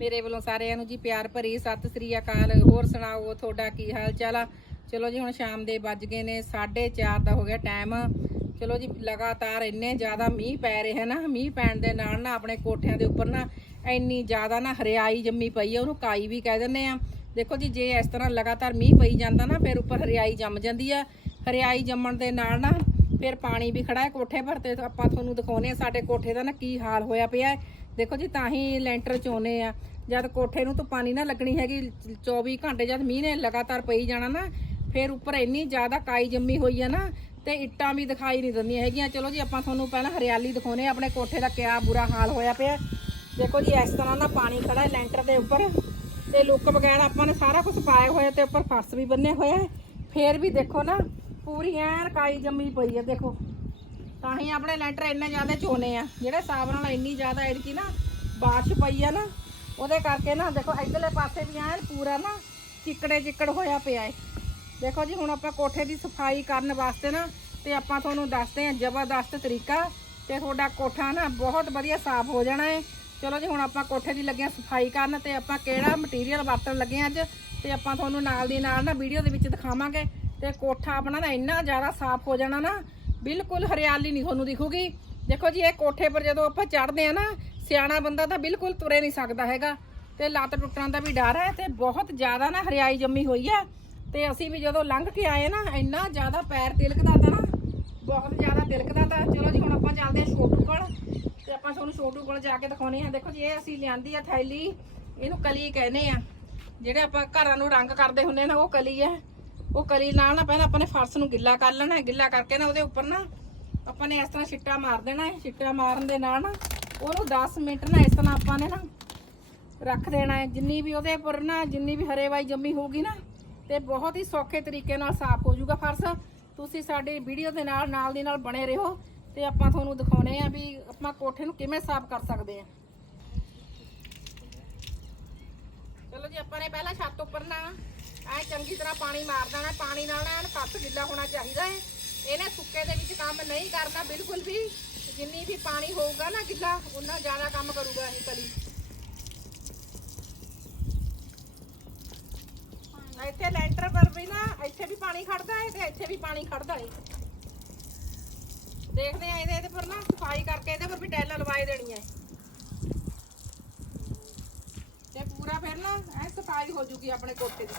ਮੇਰੇ ਵੱਲੋਂ ਸਾਰਿਆਂ ਨੂੰ ਜੀ ਪਿਆਰ ਭਰੀ ਸਤਿ ਸ੍ਰੀ ਅਕਾਲ। ਹੋਰ ਸੁਣਾਓ, ਤੁਹਾਡਾ ਕੀ ਹਾਲ ਚਾਲ ਆ? ਚਲੋ ਜੀ, ਹੁਣ ਸ਼ਾਮ ਦੇ ਵੱਜ ਗਏ ਨੇ 4:30 ਦਾ ਹੋ ਗਿਆ ਟਾਈਮ ਚਲੋ ਜੀ, ਲਗਾਤਾਰ ਇੰਨੇ ਜ਼ਿਆਦਾ ਮੀਂਹ ਪੈ ਰਹੇ ਨਾ, ਮੀਂਹ ਪੈਣ ਦੇ ਨਾਲ ਨਾ ਆਪਣੇ ਕੋਠਿਆਂ ਦੇ ਉੱਪਰ ਨਾ ਇੰਨੀ ਜ਼ਿਆਦਾ ਨਾ ਹਰਿਆਈ ਜੰਮੀ ਪਈ ਆ, ਉਹਨੂੰ ਕਾਈ ਵੀ ਕਹਿ ਦਿੰਦੇ ਆ। ਦੇਖੋ ਜੀ, ਜੇ ਇਸ ਤਰ੍ਹਾਂ ਲਗਾਤਾਰ ਮੀਂਹ ਪਈ ਜਾਂਦਾ ਨਾ, ਫਿਰ ਉੱਪਰ ਹਰਿਆਈ ਜੰਮ ਜਾਂਦੀ ਆ। ਹਰਿਆਈ ਜੰਮਣ ਦੇ ਨਾਲ ਨਾ ਫਿਰ ਪਾਣੀ ਵੀ ਖੜਾ ਹੈ ਕੋਠੇ ਪਰ ਤੇ ਆਪਾਂ ਤੁਹਾਨੂੰ ਦਿਖਾਉਨੇ ਆ ਸਾਡੇ ਕੋਠੇ ਦਾ ਨਾ ਕੀ ਹਾਲ ਹੋਇਆ ਪਿਆ ਦੇਖੋ ਜੀ, ਤਾਂ ਹੀ ਲੈਂਟਰ ਚੋਨੇ ਆ। ਜਦ ਕੋਠੇ ਨੂੰ ਤਾਂ ਪਾਣੀ ਨਾ ਲੱਗਣੀ ਹੈਗੀ 24 ਘੰਟੇ ਜਦ ਮੀਂਹ ਨੇ ਲਗਾਤਾਰ ਪਈ ਜਾਣਾ ਨਾ, ਫਿਰ ਉੱਪਰ ਇੰਨੀ ਜ਼ਿਆਦਾ ਕਾਈ ਜੰਮੀ ਹੋਈ ਆ ਨਾ, ਤੇ ਇੱਟਾਂ ਵੀ ਦਿਖਾਈ ਨਹੀਂ ਦਿੰਦੀਆਂ ਹੈਗੀਆਂ। ਚਲੋ ਜੀ, ਆਪਾਂ ਤੁਹਾਨੂੰ ਪਹਿਲਾਂ ਹਰਿਆਲੀ ਦਿਖਾਉਨੇ ਆ ਆਪਣੇ ਕੋਠੇ ਦਾ ਕਿਆ ਬੁਰਾ ਹਾਲ ਹੋਇਆ ਪਿਆ। ਦੇਖੋ ਜੀ, ਇਸ ਤਰ੍ਹਾਂ ਦਾ ਪਾਣੀ ਖੜਾ ਹੈ ਲੈਂਟਰ ਦੇ ਉੱਪਰ। ਤੇ ਲੁੱਕ ਵਗੈਰਾ ਆਪਾਂ ਨੇ ਸਾਰਾ ਕੁਝ ਪਾਇਆ ਹੋਇਆ ਤੇ ਉੱਪਰ ਫਰਸ਼ ਵੀ ਬੰਨੇ ਹੋਇਆ ਹੈ। ਫੇਰ ਵੀ ਦੇਖੋ ਨਾ, ਪੂਰੀ ਐਨ ਕਾਈ ਜੰਮੀ ਪਈ ਹੈ ਦੇਖੋ। ਤਾਂ ਹੀ ਆਪਣੇ ਲੈਂਟਰ ਇੰਨੇ ਜ਼ਿਆਦਾ ਚੋਨੇ ਆ। ਜਿਹੜੇ ਹਿਸਾਬ ਨਾਲ ਇੰਨੀ ਜ਼ਿਆਦਾ ਐਰਕੀ ਨਾ ਬਾਰਿਸ਼ ਪਈ ਆ ਨਾ, ਉਹਦੇ ਕਰਕੇ ਨਾ ਦੇਖੋ ਇਧਰਲੇ ਪਾਸੇ ਵੀ ਐਨ ਪੂਰਾ ਨਾ ਚਿੱਕੜੇ ਚਿੱਕੜ ਹੋਇਆ ਪਿਆ ਏ। ਦੇਖੋ ਜੀ, ਹੁਣ ਆਪਾਂ ਕੋਠੇ ਦੀ ਸਫ਼ਾਈ ਕਰਨ ਵਾਸਤੇ ਨਾ ਤੇ ਆਪਾਂ ਤੁਹਾਨੂੰ ਦੱਸਦੇ ਹਾਂ ਜ਼ਬਰਦਸਤ ਤਰੀਕਾ ਤੇ ਤੁਹਾਡਾ ਕੋਠਾ ਨਾ ਬਹੁਤ ਵਧੀਆ ਸਾਫ਼ ਹੋ ਜਾਣਾ ਏ। ਚਲੋ ਜੀ, ਹੁਣ ਆਪਾਂ ਕੋਠੇ ਦੀ ਲੱਗਿਆ ਸਫ਼ਾਈ ਕਰਨ ਤੇ ਆਪਾਂ ਕਿਹੜਾ ਮਟੀਰੀਅਲ ਵਰਤਣ ਲੱਗੇ ਹਾਂ ਅੱਜ ਤੇ ਆਪਾਂ ਤੁਹਾਨੂੰ ਨਾਲ ਦੀ ਨਾਲ ਨਾ ਵੀਡੀਓ ਦੇ ਵਿੱਚ ਦਿਖਾਵਾਂਗੇ। ਤੇ ਕੋਠਾ ਆਪਣਾ ਨਾ ਇੰਨਾ ਜ਼ਿਆਦਾ ਸਾਫ਼ ਹੋ ਜਾਣਾ ਨਾ ਬਿਲਕੁਲ ਹਰਿਆਲੀ ਨਹੀਂ ਤੁਹਾਨੂੰ ਦਿਖੂਗੀ। ਦੇਖੋ ਜੀ, ਇਹ ਕੋਠੇ ਪਰ ਜਦੋਂ ਆਪਾਂ ਚੜ੍ਹਦੇ ਆ ਨਾ, ਸਿਆਣਾ ਬੰਦਾ ਤਾਂ ਬਿਲਕੁਲ ਤੁਰੇ ਨਹੀਂ ਸਕਦਾ ਹੈਗਾ। ਤੇ ਲੱਤ ਟੁੱਟਣ ਦਾ ਵੀ ਡਰ ਹੈ ਤੇ ਬਹੁਤ ਜ਼ਿਆਦਾ ਨਾ ਹਰਿਆਈ ਜੰਮੀ ਹੋਈ ਹੈ। ਤੇ ਅਸੀਂ ਵੀ ਜਦੋਂ ਲੰਘ ਕੇ ਆਏ ਨਾ, ਇੰਨਾ ਜ਼ਿਆਦਾ ਪੈਰ ਤਿਲਕਦਾ ਤਾ ਨਾ, ਬਹੁਤ ਜ਼ਿਆਦਾ ਤਿਲਕਦਾ ਤਾਂ। ਚਲੋ ਜੀ, ਹੁਣ ਆਪਾਂ ਚੱਲਦੇ ਹਾਂ ਛੋਟੂ ਕੋਲ। ਤੇ ਆਪਾਂ ਤੁਹਾਨੂੰ ਛੋਟੂ ਕੋਲ ਜਾ ਕੇ ਦਿਖਾਉਣੇ ਆ ਦੇਖੋ ਜੀ, ਇਹ ਅਸੀਂ ਲਿਆਂਦੀ ਆ ਥੈਲੀ। ਇਹਨੂੰ ਕਲੀ ਕਹਿੰਦੇ ਆ। ਜਿਹੜੇ ਆਪਾਂ ਘਰਾਂ ਨੂੰ ਰੰਗ ਕਰਦੇ ਹੁੰਦੇ ਨਾ, ਉਹ ਕਲੀ ਹੈ। ਉਹ ਕਲੀ ਨਾਲ ਨਾ ਪਹਿਲਾਂ ਆਪਾਂ ਨੇ ਫਰਸ਼ ਨੂੰ ਗਿੱਲਾ ਕਰ ਲੈਣਾ ਹੈ, ਗਿੱਲਾ ਕਰਕੇ ਨਾ ਉਹਦੇ ਉੱਪਰ ਨਾ ਆਪਾਂ ਨੇ ਇਸ ਤਰ੍ਹਾਂ ਛਿੱਟਾ ਮਾਰ ਦੇਣਾ ਹੈ, ਛਿੱਟਾ ਮਾਰਨ ਦੇ ਨਾਲ ਨਾ ਉਹਨੂੰ 10 ਮਿੰਟ ਨਾ ਇਸ ਤਰ੍ਹਾਂ ਆਪਾਂ ਨੇ ਨਾ ਰੱਖ ਦੇਣਾ ਹੈ। ਜਿੰਨੀ ਵੀ ਉਹਦੇ ਉੱਪਰ ਨਾ, ਜਿੰਨੀ ਵੀ ਹਰੇਵਾਈ ਜੰਮੀ ਹੋਊਗੀ ਨਾ ਤੇ ਬਹੁਤ ਹੀ ਸੌਖੇ ਤਰੀਕੇ ਨਾਲ ਸਾਫ਼ ਹੋ ਜਾਊਗਾ ਫਰਸ਼। ਤੁਸੀਂ ਸਾਡੀ ਵੀਡੀਓ ਦੇ ਨਾਲ ਨਾਲ ਦੀ ਨਾਲ ਬਣੇ ਰਹੋ ਤੇ ਆਪਾਂ ਤੁਹਾਨੂੰ ਦਿਖਾਉਣੇ ਆ ਵੀ ਆਪਾਂ ਕੋਠੇ ਨੂੰ ਕਿਵੇਂ ਸਾਫ਼ ਕਰ ਸਕਦੇ ਆ। ਚਲੋ ਜੀ, ਆਪਾਂ ਨੇ ਪਹਿਲਾਂ ਛੱਤ ਉੱਪਰ ਨਾ ਐ ਚੰਗੀ ਤਰ੍ਹਾਂ ਪਾਣੀ ਮਾਰ ਦੇਣਾ, ਪਾਣੀ ਨਾਲ ਐਨ ਕੱਪ ਗਿੱਲਾ ਹੋਣਾ ਚਾਹੀਦਾ ਹੈ ਇਹਨੇ ਸੁੱਕੇ ਦੇ ਵਿੱਚ ਕੰਮ ਨਹੀਂ ਕਰਨਾ ਬਿਲਕੁਲ ਵੀ। ਜਿੰਨੀ ਵੀ ਪਾਣੀ ਹੋਊਗਾ ਨਾ ਗਿੱਲਾ ਉਨਾ ਜ਼ਿਆਦਾ ਕੰਮ ਕਰੂਗਾ ਇਹ ਕਲੀ। ਇੱਥੇ ਲੈਂਟਰ ਪਰ ਵੀ ਨਾ, ਇੱਥੇ ਵੀ ਪਾਣੀ ਖੜਦਾ ਹੈ ਤੇ ਇੱਥੇ ਵੀ ਪਾਣੀ ਖੜਦਾ ਹੈ ਦੇਖਦੇ ਆ ਇਹਦੇ ਇਹਦੇ ਪਰ ਨਾ ਸਫ਼ਾਈ ਕਰਕੇ ਇਹਦੇ ਪਰ ਵੀ ਟੈਲਾਂ ਲਵਾਏ ਦੇਣੀ ਹੈ ਤੇ ਪੂਰਾ ਫਿਰ ਨਾ ਐ ਸਫ਼ਾਈ ਹੋ ਜੂਗੀ ਆਪਣੇ ਕੋਠੇ ਦੀ।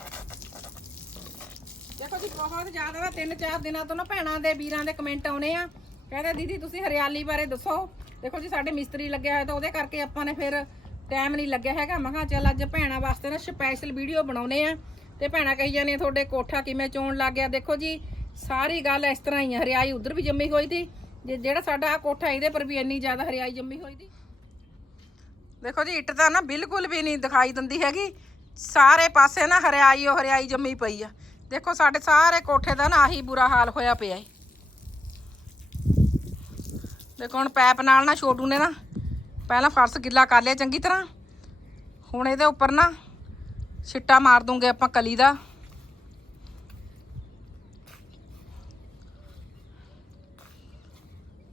ਦੇਖੋ ਜੀ, ਬਹੁਤ ਜ਼ਿਆਦਾ ਨਾ ਤਿੰਨ ਚਾਰ ਦਿਨਾਂ ਤੋਂ ਨਾ ਭੈਣਾਂ ਦੇ ਵੀਰਾਂ ਦੇ ਕਮੈਂਟ ਆਉਣੇ ਆ। ਕਹਿੰਦੇ ਦੀਦੀ, ਤੁਸੀਂ ਹਰਿਆਲੀ ਬਾਰੇ ਦੱਸੋ। ਦੇਖੋ ਜੀ, ਸਾਡੇ ਮਿਸਤਰੀ ਲੱਗਿਆ ਹੋਇਆ ਤਾਂ ਉਹਦੇ ਕਰਕੇ ਆਪਾਂ ਨੇ ਫਿਰ ਟਾਈਮ ਨਹੀਂ ਲੱਗਿਆ ਹੈਗਾ। ਮੈਂ ਕਿਹਾ, ਚੱਲ ਅੱਜ ਭੈਣਾਂ ਵਾਸਤੇ ਨਾ ਸਪੈਸ਼ਲ ਵੀਡੀਓ ਬਣਾਉਨੇ ਆ। ਤੇ ਭੈਣਾਂ ਕਹੀ ਜਾਂਦੀਆਂ ਤੁਹਾਡੇ ਕੋਠਾ ਕਿਵੇਂ ਚੋਣ ਲੱਗ ਗਿਆ? ਦੇਖੋ ਜੀ, ਸਾਰੀ ਗੱਲ ਇਸ ਤਰ੍ਹਾਂ ਹੀ ਆ। ਹਰਿਆਈ ਉਧਰ ਵੀ ਜੰਮੀ ਹੋਈ ਸੀ। ਜਿਹੜਾ ਸਾਡਾ ਆਹ ਕੋਠਾ, ਇਹਦੇ ਪਰ ਵੀ ਇੰਨੀ ਜ਼ਿਆਦਾ ਹਰਿਆਈ ਜੰਮੀ ਹੋਈ ਸੀ। ਦੇਖੋ ਜੀ, ਇੱਟ ਤਾਂ ਨਾ ਬਿਲਕੁਲ ਵੀ ਨਹੀਂ ਦਿਖਾਈ ਦਿੰਦੀ ਹੈਗੀ। ਸਾਰੇ ਪਾਸੇ ਨਾ ਹਰਿਆਈ ਉਹ ਹਰਿਆਈ ਜੰਮੀ ਪਈ ਆ। ਦੇਖੋ, ਸਾਡੇ ਸਾਰੇ ਕੋਠੇ ਦਾ ਨਾ ਆਹੀ ਬੁਰਾ ਹਾਲ ਹੋਇਆ ਪਿਆ ਏ। ਦੇਖੋ, ਹੁਣ ਪੈਪ ਨਾਲ ਨਾ ਛੋਟੂ ਨੇ ਨਾ ਪਹਿਲਾਂ ਫਰਸ਼ ਗਿੱਲਾ ਕਰ ਲਿਆ ਚੰਗੀ ਤਰ੍ਹਾਂ। ਹੁਣ ਇਹਦੇ ਉੱਪਰ ਨਾ ਛਿੱਟਾ ਮਾਰ ਦੂੰਗੇ ਆਪਾਂ ਕਲੀ ਦਾ।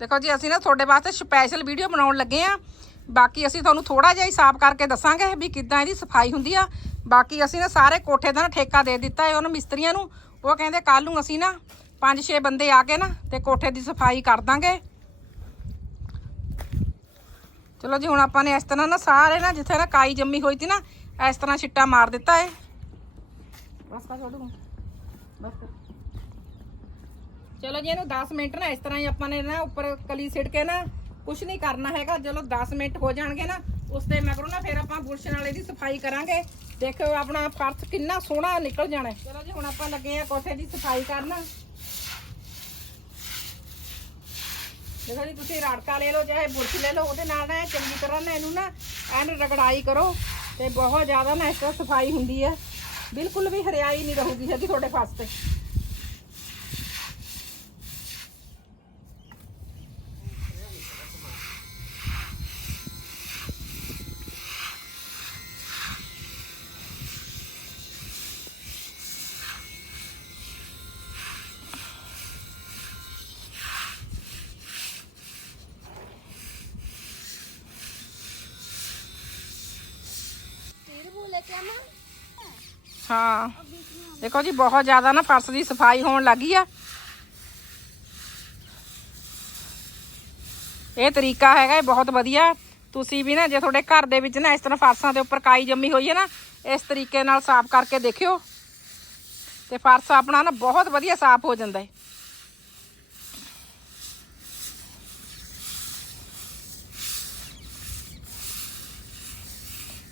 ਦੇਖੋ ਜੀ, ਅਸੀਂ ਨਾ ਤੁਹਾਡੇ ਵਾਸਤੇ ਸਪੈਸ਼ਲ ਵੀਡੀਓ ਬਣਾਉਣ ਲੱਗੇ ਆ। ਬਾਕੀ ਅਸੀਂ ਤੁਹਾਨੂੰ ਥੋੜਾ ਜਿਹਾ ਹੀ ਸਾਫ਼ ਕਰਕੇ ਦੱਸਾਂਗੇ ਵੀ ਕਿੱਦਾਂ ਇਹਦੀ ਸਫ਼ਾਈ ਹੁੰਦੀ ਆ। ਬਾਕੀ ਅਸੀਂ ਨਾ ਸਾਰੇ ਕੋਠੇ ਦਾ ਨਾ ਠੇਕਾ ਦੇ ਦਿੱਤਾ ਹੈ ਉਹਨਾਂ ਮਿਸਤਰੀਆਂ ਨੂੰ। ਉਹ ਕਹਿੰਦੇ ਕੱਲ ਨੂੰ ਅਸੀਂ ਨਾ 5-6 ਬੰਦੇ ਆ ਕੇ ਨਾ ਤੇ ਕੋਠੇ ਦੀ ਸਫ਼ਾਈ ਕਰ ਦਾਂਗੇ। ਚਲੋ ਜੀ, ਹੁਣ ਆਪਾਂ ਨੇ ਇਸ ਤਰ੍ਹਾਂ ਨਾ ਸਾਰੇ ਨਾ ਜਿੱਥੇ ਨਾ ਕਾਈ ਜੰਮੀ ਹੋਈ ਸੀ ਨਾ, ਇਸ ਤਰ੍ਹਾਂ ਛਿੱਟਾ ਮਾਰ ਦਿੱਤਾ ਹੈ। ਬਸ ਕਰ ਛੋਟੂ ਬਸ ਕਰ। ਚਲੋ ਜੀ, ਇਹਨੂੰ 10 ਮਿੰਟ ਨਾ ਇਸ ਤਰ੍ਹਾਂ ਹੀ ਆਪਾਂ ਨੇ ਨਾ ਉੱਪਰ ਕਲੀ ਸਿੱਟ ਕੇ ਨਾ ਕੁਝ ਨਹੀਂ ਕਰਨਾ ਹੈਗਾ। ਜਦੋਂ 10 ਮਿੰਟ ਹੋ ਜਾਣਗੇ ਨਾ, ਉਸ ਦੇ ਮਗਰੋਂ ਨਾ ਫਿਰ ਆਪਾਂ ਬੁਰਸ਼ ਨਾਲ ਇਹਦੀ ਸਫ਼ਾਈ ਕਰਾਂਗੇ। ਦੇਖੋ ਆਪਣਾ ਫਰਸ਼ ਕਿੰਨਾ ਸੋਹਣਾ ਨਿਕਲ ਜਾਣਾ। ਚਲੋ ਜੀ, ਹੁਣ ਆਪਾਂ ਲੱਗੇ ਆ ਕੋਠੇ ਦੀ ਸਫ਼ਾਈ ਕਰਨ। ਦੇਖੋ ਜੀ, ਤੁਸੀਂ ਰੜਕਾ ਲੈ ਲਓ, ਚਾਹੇ ਬੁਰਸ਼ ਲੈ ਲਓ, ਉਹਦੇ ਨਾਲ ਨਾ ਇਹ ਚੰਗੀ ਤਰ੍ਹਾਂ ਨਾ ਇਹਨੂੰ ਨਾ ਐਨ ਰਗੜਾਈ ਕਰੋ ਤੇ ਬਹੁਤ ਜ਼ਿਆਦਾ ਨਾ ਇਸ ਤਰ੍ਹਾਂ ਸਫ਼ਾਈ ਹੁੰਦੀ ਹੈ। ਬਿਲਕੁਲ ਵੀ ਹਰਿਆਈ ਨਹੀਂ ਰਹੂਗੀ ਹੈਗੀ ਤੁਹਾਡੇ ਫਰਸ਼ ਤੇ ਹਾਂ। ਦੇਖੋ ਜੀ, ਬਹੁਤ ਜ਼ਿਆਦਾ ਨਾ ਪਰਸ ਦੀ ਸਫ਼ਾਈ ਹੋਣ ਲੱਗੀ ਆ। ਇਹ ਤਰੀਕਾ ਹੈਗਾ, ਇਹ ਬਹੁਤ ਵਧੀਆ। ਤੁਸੀਂ ਵੀ ਨਾ, ਜੇ ਤੁਹਾਡੇ ਘਰ ਦੇ ਵਿੱਚ ਨਾ ਇਸ ਤਰ੍ਹਾਂ ਫਰਸਾਂ ਦੇ ਉੱਪਰ ਕਾਈ ਜੰਮੀ ਹੋਈ ਹੈ ਨਾ, ਇਸ ਤਰੀਕੇ ਨਾਲ ਸਾਫ਼ ਕਰਕੇ ਦੇਖਿਓ। ਤੇ ਫਰਸ ਆਪਣਾ ਨਾ ਬਹੁਤ ਵਧੀਆ ਸਾਫ਼ ਹੋ ਜਾਂਦਾ ਹੈ।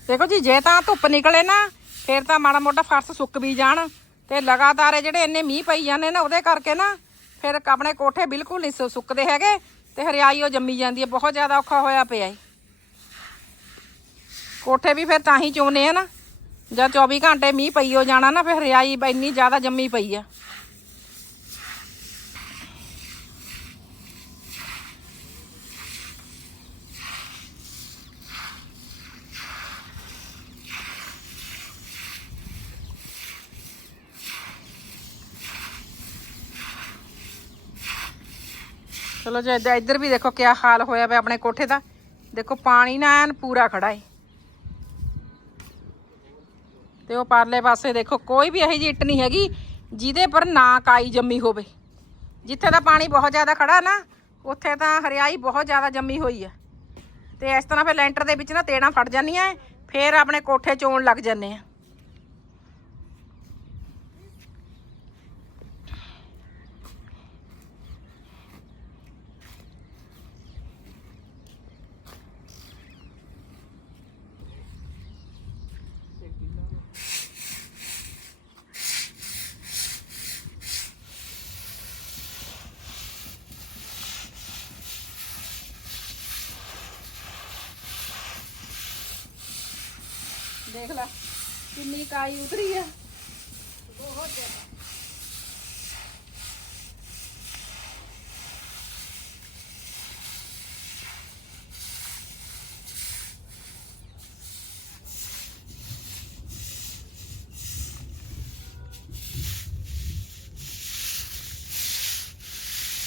ਦੇਖੋ ਜੀ, ਜੇ ਤਾਂ ਧੁੱਪ ਨਿਕਲੇ ਨਾ, ਫਿਰ ਤਾਂ ਮਾੜਾ ਮੋਟਾ ਫਰਸ਼ ਸੁੱਕ ਵੀ ਜਾਣ ਤੇ ਲਗਾਤਾਰ ਇਹ ਜਿਹੜੇ ਇੰਨੇ ਮੀਂਹ ਪਈ ਜਾਂਦੇ ਨਾ, ਉਹਦੇ ਕਰਕੇ ਨਾ ਫਿਰ ਆਪਣੇ ਕੋਠੇ ਬਿਲਕੁਲ ਨਹੀਂ ਸੁ- ਸੁੱਕਦੇ ਹੈਗੇ ਤੇ ਹਰਿਆਈ ਉਹ ਜੰਮੀ ਜਾਂਦੀ ਹੈ, ਬਹੁਤ ਜ਼ਿਆਦਾ ਔਖਾ ਹੋਇਆ ਪਿਆ ਏ ਕੋਠੇ ਵੀ ਫਿਰ ਤਾਂ ਹੀ ਚੋਨੇ ਆ ਨਾ, ਜਾਂ 24 ਘੰਟੇ ਮੀਂਹ ਪਈ ਹੋ ਜਾਣਾ ਨਾ, ਫਿਰ ਹਰਿਆਈ ਇੰਨੀ ਜ਼ਿਆਦਾ ਜੰਮੀ ਪਈ ਆ। ਚਲੋ ਜੇ ਇੱਧਰ- ਇੱਧਰ ਵੀ ਦੇਖੋ ਕਿਆ ਹਾਲ ਹੋਇਆ ਪਿਆ ਆਪਣੇ ਕੋਠੇ ਦਾ। ਦੇਖੋ ਪਾਣੀ ਨਾ ਐਨ ਪੂਰਾ ਖੜਾ ਏ। ਤੇ ਉਹ ਪਰਲੇ ਪਾਸੇ ਦੇਖੋ, ਕੋਈ ਵੀ ਇਹੋ ਜਿਹੀ ਇੱਟ ਨਹੀਂ ਹੈਗੀ ਜਿਹਦੇ ਪਰ ਨਾ ਕਾਈ ਜੰਮੀ ਹੋਵੇ। ਜਿੱਥੇ ਦਾ ਪਾਣੀ ਬਹੁਤ ਜ਼ਿਆਦਾ ਖੜਾ ਨਾ, ਉੱਥੇ ਤਾਂ ਹਰਿਆਈ ਬਹੁਤ ਜ਼ਿਆਦਾ ਜੰਮੀ ਹੋਈ ਆ। ਤੇ ਇਸ ਤਰ੍ਹਾਂ ਫਿਰ ਲੈਂਟਰ ਦੇ ਵਿੱਚ ਨਾ ਤੇੜਾਂ ਫੜ ਜਾਂਦੀਆਂ ਫਿਰ ਆਪਣੇ ਕੋਠੇ ਚੋਣ ਲੱਗ ਜਾਂਦੇ ਆ। ਦੇਖ ਲੈ ਕਿੰਨੀ ਕਾਈ ਉਤਰੀ ਆ ਬਹੁਤ ਜ਼ਿਆਦਾ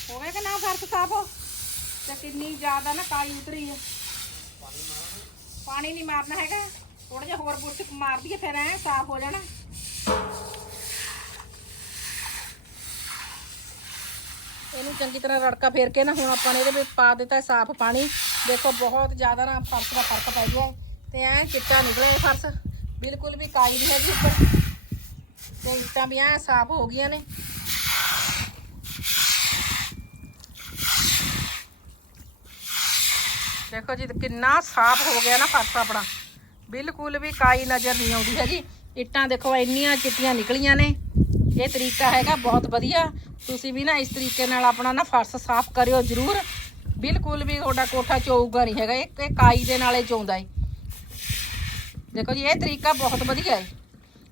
ਹੋਵੇ ਕਿ ਨਾ ਫਰਸ਼ ਸਾਫ਼ ਤੇ ਕਿੰਨੀ ਜ਼ਿਆਦਾ ਨਾ ਕਾਈ ਉਤਰੀ ਆ ਪਾਣੀ ਨਹੀਂ ਮਾਰਨਾ ਹੈਗਾ ਥੋੜਾ ਜਿਹਾ ਹੋਰ ਬੁਰਸ਼ ਮਾਰ ਦਈਏ ਫਿਰ ਐ, ਸਾਫ਼ ਹੋ ਜਾਣਾ। ਇਹਨੂੰ ਚੰਗੀ ਤਰ੍ਹਾਂ ਰੜਕਾ ਫੇਰ ਕੇ ਨਾ, ਹੁਣ ਆਪਾਂ ਨੇ ਇਹਦੇ ਵਿੱਚ ਪਾ ਦਿੱਤਾ ਹੈ ਸਾਫ਼ ਪਾਣੀ। ਦੇਖੋ, ਬਹੁਤ ਜ਼ਿਆਦਾ ਨਾ ਫਰਸ਼ ਦਾ ਫ਼ਰਕ ਪੈ ਗਿਆ ਹੈ। ਤੇ ਐ ਚਿੱਟਾ ਨਿਕਲਿਆ ਇਹ ਫਰਸ਼। ਬਿਲਕੁਲ ਵੀ ਕਾਈ ਨਹੀਂ ਹੈਗੀ ਉੱਪਰ। ਤੇ ਇੱਟਾਂ ਵੀ ਐ ਸਾਫ਼ ਹੋ ਗਈਆਂ ਨੇ। ਦੇਖੋ ਜੀ ਕਿੰਨਾ ਸਾਫ਼ ਹੋ ਗਿਆ ਨਾ ਫਰਸ਼ ਆਪਣਾ। ਬਿਲਕੁਲ ਵੀ ਕਾਈ ਨਜ਼ਰ ਨਹੀਂ ਆਉਂਦੀ ਹੈਗੀ। ਇੱਟਾਂ ਦੇਖੋ, ਇੰਨੀਆਂ ਚਿੱਟੀਆਂ ਨਿਕਲੀਆਂ ਨੇ। ਇਹ ਤਰੀਕਾ ਹੈਗਾ ਬਹੁਤ ਵਧੀਆ। ਤੁਸੀਂ ਵੀ ਨਾ ਇਸ ਤਰੀਕੇ ਨਾਲ ਆਪਣਾ ਨਾ ਫਰਸ਼ ਸਾਫ਼ ਕਰਿਓ ਜ਼ਰੂਰ। ਬਿਲਕੁਲ ਵੀ ਤੁਹਾਡਾ ਕੋਠਾ ਚੋਊਗਾ ਨਹੀਂ ਹੈਗਾ। ਇਹ ਕਾਈ ਦੇ ਨਾਲੇ ਚੋਂਦਾ ਏ। ਦੇਖੋ ਜੀ, ਇਹ ਤਰੀਕਾ ਬਹੁਤ ਵਧੀਆ ਹੈ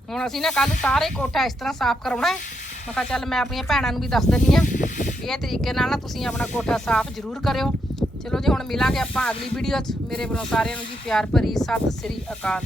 ਹੁਣ ਅਸੀਂ ਨਾ ਕੱਲ ਸਾਰੇ ਕੋਠਾ ਇਸ ਤਰ੍ਹਾਂ ਸਾਫ਼ ਕਰਾਉਣਾ ਹੈ ਮੈਂ ਕਿਹਾ ਚੱਲ ਮੈਂ ਆਪਣੀਆਂ ਭੈਣਾਂ ਨੂੰ ਵੀ ਦੱਸ ਦਿੰਨੀ ਆ ਇਹ ਤਰੀਕੇ ਨਾਲ ਨਾ ਤੁਸੀਂ ਆਪਣਾ ਕੋਠਾ ਸਾਫ਼ ਜ਼ਰੂਰ ਕਰਿਓ। ਚਲੋ ਜੀ, ਹੁਣ ਮਿਲਾਂਗੇ ਆਪਾਂ ਅਗਲੀ ਵੀਡੀਓ 'ਚ। ਮੇਰੇ ਵੱਲੋਂ ਸਾਰਿਆਂ ਨੂੰ ਜੀ ਪਿਆਰ ਭਰੀ ਸਤਿ ਸ੍ਰੀ ਅਕਾਲ।